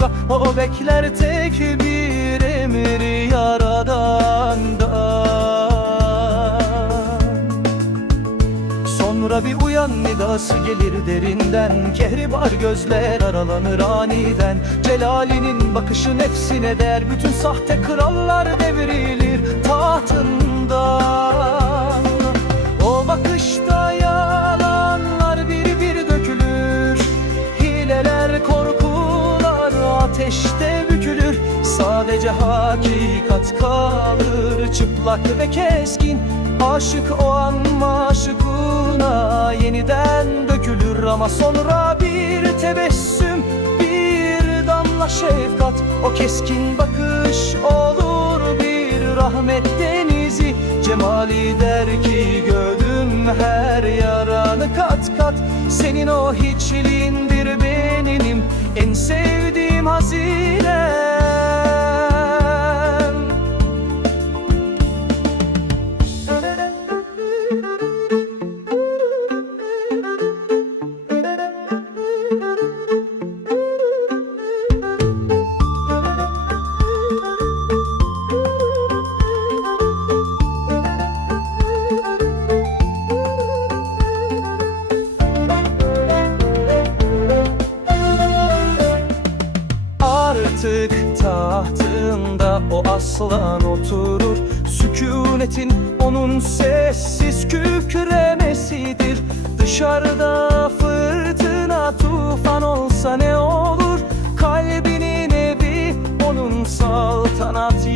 kavga O bekler tek bir emir yaradandan Sonra bir uyan nidası gelir derinden. Kehribar gözler aralanır aniden. Celalinin bakışı nefsine der. Bütün sahte krallar devrilir tahtından Sadece hakikat kalır çıplak ve keskin. Aşık o an maşukuna yeniden dökülür Ama sonra bir tebessüm bir damla şefkat. O keskin bakış olur bir rahmet denizi. Cemali der ki gördüm her yaranı kat kat. Senin o hiçliğindir Artık tahtında o aslan oturur. Sükunetin onun sessiz kükremesidir. Dışarıda fırtına tufan olsa ne olur? Kalbinin evi onun saltanat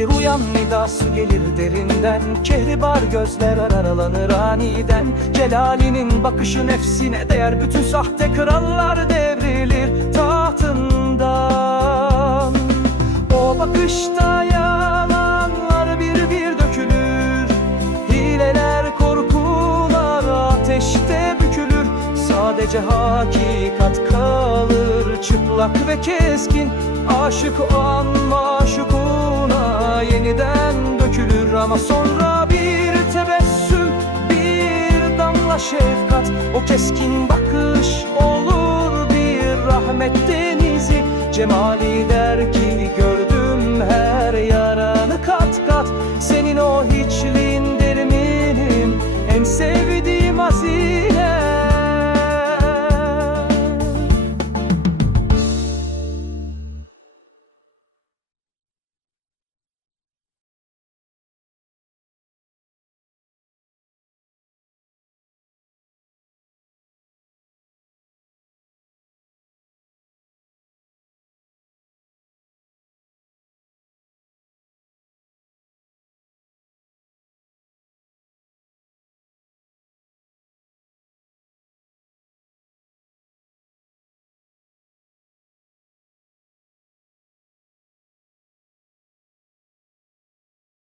bir uyan nidası gelir derinden. Kehribar gözler aralanır aniden. Celalinin bakışı nefsine değer. Bütün sahte krallar devrilir tahtından. O bakışta yalanlar bir bir dökülür. Hileler korkular ateşte bükülür. Sadece hakikat kalır çıplak ve keskin. Aşık o an yeniden dökülür Ama sonra bir tebessüm bir damla şefkat. O keskin bakış olur bir rahmet denizi. Cemali der ki gördüm her yaranı kat kat. Senin o hiçliğindir benim en sevdiğim